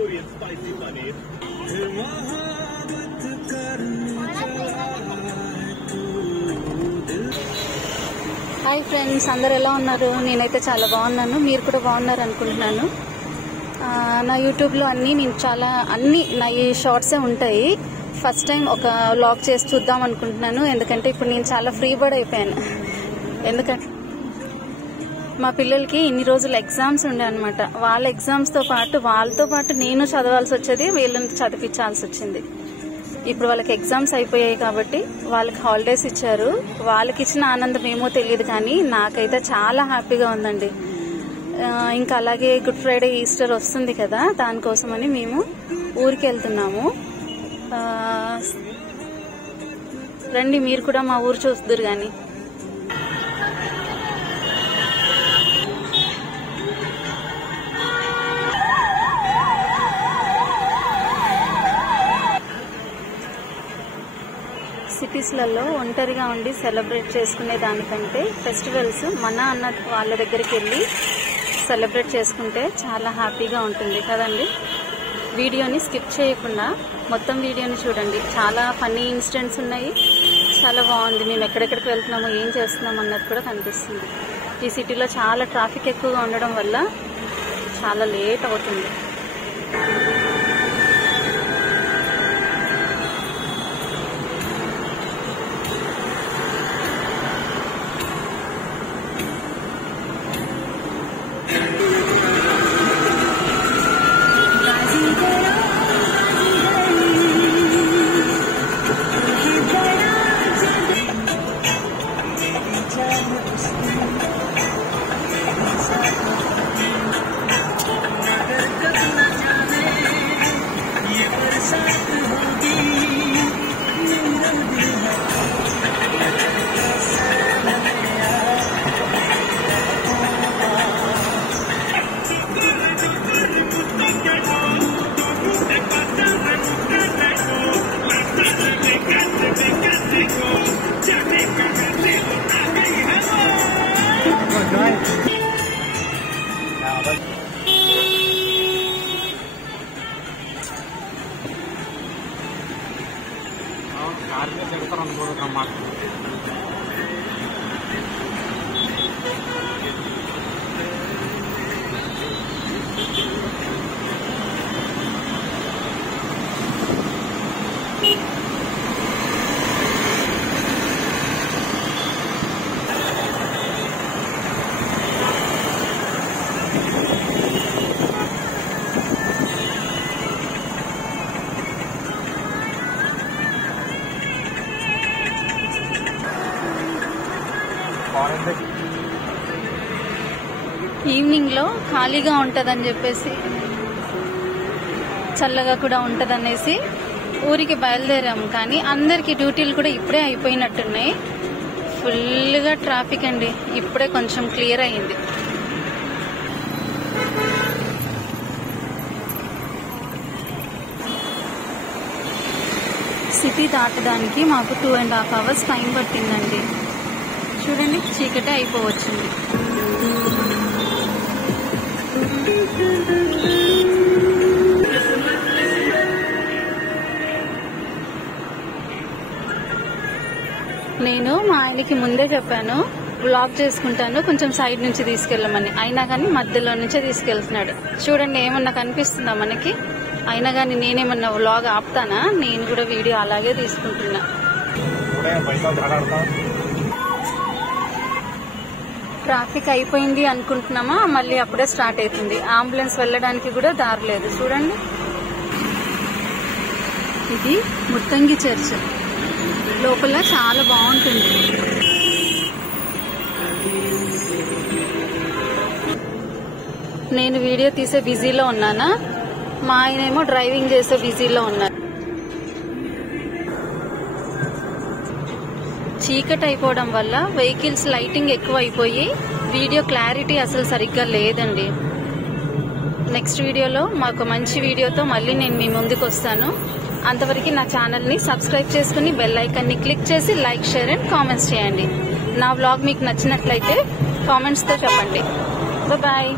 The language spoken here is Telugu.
హాయ్ ఫ్రెండ్స్, అందరు ఎలా ఉన్నారు? నేనైతే చాలా బాగున్నాను. మీరు కూడా బాగున్నారు అనుకుంటున్నాను. నా యూట్యూబ్లో అన్ని నా ఈ షార్ట్సే ఉంటాయి. ఫస్ట్ టైం ఒక వ్లాగ్ చేసి చూద్దాం అనుకుంటున్నాను. ఎందుకంటే ఇప్పుడు నేను చాలా ఫ్రీ బర్డ్ అయిపోయాను. ఎందుకంటే మా పిల్లలకి ఇన్ని రోజులు ఎగ్జామ్స్ ఉండే అనమాట. వాళ్ళ ఎగ్జామ్స్తో పాటు వాళ్ళతో పాటు నేను చదవాల్సి వచ్చేది, వీళ్ళని చదివించాల్సి వచ్చింది. ఇప్పుడు వాళ్ళకి ఎగ్జామ్స్ అయిపోయాయి కాబట్టి వాళ్ళకి హాలిడేస్ ఇచ్చారు. వాళ్ళకి ఇచ్చిన ఆనందం ఏమో తెలియదు, కానీ నాకైతే చాలా హ్యాపీగా ఉందండి. ఇంకా అలాగే గుడ్ ఫ్రైడే, ఈస్టర్ వస్తుంది కదా, దానికోసమని మేము ఊరికి వెళ్తున్నాము. రండి, మీరు కూడా మా ఊరు చూస్తున్నారు. కానీ సిటీస్లలో ఒంటరిగా ఉండి సెలబ్రేట్ చేసుకునే దానికంటే ఫెస్టివల్స్ మన అన్న వాళ్ళ దగ్గరికి వెళ్ళి సెలబ్రేట్ చేసుకుంటే చాలా హ్యాపీగా ఉంటుంది కదండి. వీడియోని స్కిప్ చేయకుండా మొత్తం వీడియోని చూడండి. చాలా ఫన్నీ ఇన్సిడెంట్స్ ఉన్నాయి. చాలా బాగుంది. మేము ఎక్కడెక్కడికి వెళ్తున్నామో, ఏం చేస్తున్నామో అన్నది కూడా కనిపిస్తుంది. ఈ సిటీలో చాలా ట్రాఫిక్ ఎక్కువగా ఉండడం వల్ల చాలా లేట్ అవుతుంది. ఈవినింగ్ లో ఖాళీగా ఉంటదని చెప్పేసి, చల్లగా కూడా ఉంటదనేసి ఊరికి బయలుదేరాము. కానీ అందరికి డ్యూటీలు కూడా ఇప్పుడే అయిపోయినట్టున్నాయి. ఫుల్గా ట్రాఫిక్ అండి. ఇప్పుడే కొంచెం క్లియర్ అయ్యింది. సిటీ దాటడానికి మాకు 2.5 hours టైం పట్టిందండి. చూడండి, చీకటే అయిపోవచ్చింది. నేను మా ఆయనకి ముందే చెప్పాను, వ్లాగ్ చేసుకుంటాను, కొంచెం సైడ్ నుంచి తీసుకెళ్ళమని. అయినా కానీ మధ్యలో నుంచే తీసుకెళ్తున్నాడు. చూడండి, ఏమన్నా కనిపిస్తుందా మనకి? అయినా కానీ నేనేమన్నా వ్లాగ్ ఆపుతానా? నేను కూడా వీడియో అలాగే తీసుకుంటున్నా. ట్రాఫిక్ అయిపోయింది అనుకుంటున్నామా, మళ్ళీ అప్పుడే స్టార్ట్ అవుతుంది. అంబులెన్స్ వెళ్ళడానికి కూడా దారి లేదు. చూడండి, ఇది ముత్తంగి చర్చ్. లోపల చాలా బాగుంటుంది. నేను వీడియో తీసే బిజీలో ఉన్నానా, మా ఆయనేమో డ్రైవింగ్ చేసే బిజీలో ఉన్నారు. చీకటి అయిపోవడం వల్ల వెహికల్స్ లైటింగ్ ఎక్కువ అయిపోయి వీడియో క్లారిటీ అసలు సరిగ్గా లేదండి. నెక్స్ట్ వీడియోలో మాకు మంచి వీడియోతో మళ్ళీ నేను మీ ముందుకు వస్తాను. అంతవరకు నా ఛానల్ని సబ్స్క్రైబ్ చేసుకుని బెల్ ఐకాన్ని క్లిక్ చేసి లైక్, షేర్ అండ్ కామెంట్స్ చేయండి. నా వ్లాగ్ మీకు నచ్చినట్లయితే కామెంట్స్తో చెప్పండి. బాయ్.